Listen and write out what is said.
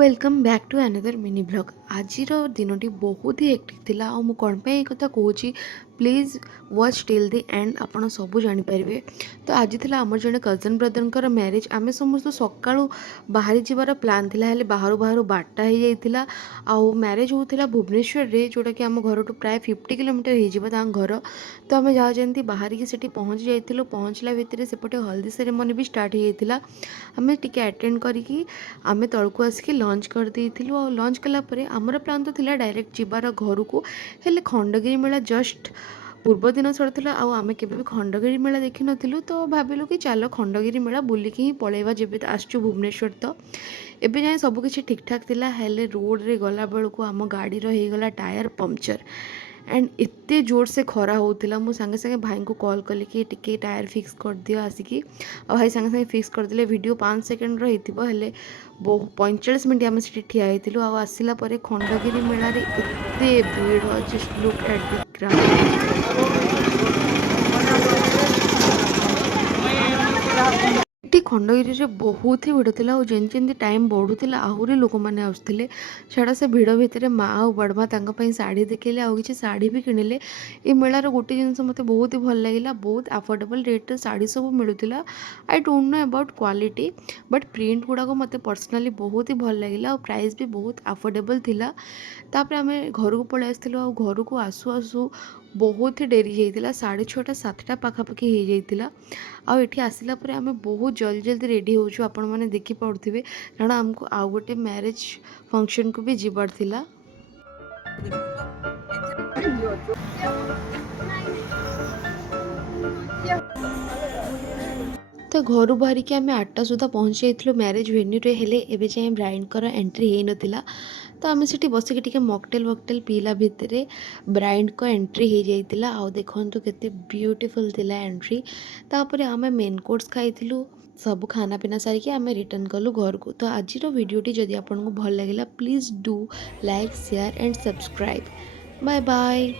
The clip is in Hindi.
Welcome back to another mini blog. आज दिनटी बहुत ही हेक्टिक थिला आ मु कौन पे कथा कहूँ please watch till the end आपण सब जानीपारे। तो आज थिला आमर जड़े कजन ब्रदर मैरिज आम समस्त सका बाहरी जीवार प्लान थिला हेले बाहर बाहर बारटा हो जाइथिला। आउ मैरिज होता भुवनेश्वर रे जोटा कि आम घर प्राय 50 किलोमीटर हो घर। तो आम जहाँ जमी बाहर की सेठी पहुँची जाइलु। पहुँचला भितर सेपटे हल्दी सेरेमनी भी स्टार्ट हो जाइथिला। आम टिके अटेंड करिकी आम तलू आसिक लंच करदेलु। आ लंच कलापर आमर प्लान तो थिला डायरेक्ट जीवार घर को। हेले खंडगिरी मेला जस्ट पूर्व दिन सरीला आम के खंडगिरी मेला देखी नु। तो भाविलु कि चलो खंडगिरी मेला बुलिकी ही पलैबा जब आसचु भुवनेश्वर। तो एबे जाए सबकिछि ठीक ठाक थिला। हेले रोड रे गला बेलू आम गाड़ी होगला टायर पंक्चर एंड एते जोर से खरा होता। मु सांगे सांगे भाई को कॉल कली कि टिके टायर फिक्स कर दियो आसिकी। आ भाई सांगे सांगे फिक्स करदे। वीडियो 5 सेकेंड रहीथिबो हेले 45 मिनट आम से ठिया होइतिलु। आ आसिला परे खंडगिरी मेला रे एते भीड़। Just look at the crowd. ये खंडगिरी रे बहुत ही भिड़ था। जमी टाइम बढ़ुला आहरी लोक मैंने आसुले। छाड़ा से भिड़ भितर माँ आ बड़मा शाढ़ी देखले आउ कि शाढ़ी भी किणिले। ये मेलार गोटे जिनस मत बहुत ही भल लगे। बहुत अफोर्डेबल रेट शाढ़ी सब मिलूला। I don't know about quality but print गुड़ाक मत पर्सनाली बहुत ही भल लगे। और प्राइस भी बहुत अफोर्डेबल थिला। तापर आम घर को पलि आसलु। घर को आसु आसु बहुत ही डेरी होता। 6:30 7टा पाखापाखि हो जाता। आठी आसला आम बहुत जल्दी जल्दी रेडी होचु। आपण मैंने देखिपे कारण आमको आउ गोटे मैरिज फंक्शन को भी जीवार थिला। तो घर बाहर के आम 8टा सुधा पहुँची जाइलु मैरिज वेन्यू रे। हेले एबे जाए ब्राइडकर एंट्री हो नथिला। तो आम से बसिक टिके मॉकटेल वॉकटेल पीला भितर ब्राइड को एंट्री हो जाइतिला। आउ देखंतु केते ब्यूटीफुल थिला एंट्री। तापर आम मेन कोर्स खाइथिलु। सब खाना पीना सारिकी आम रिटर्न कलु घर को। तो आज वीडियोटी जदि आपको भल लगे please do like share and subscribe. Bye bye.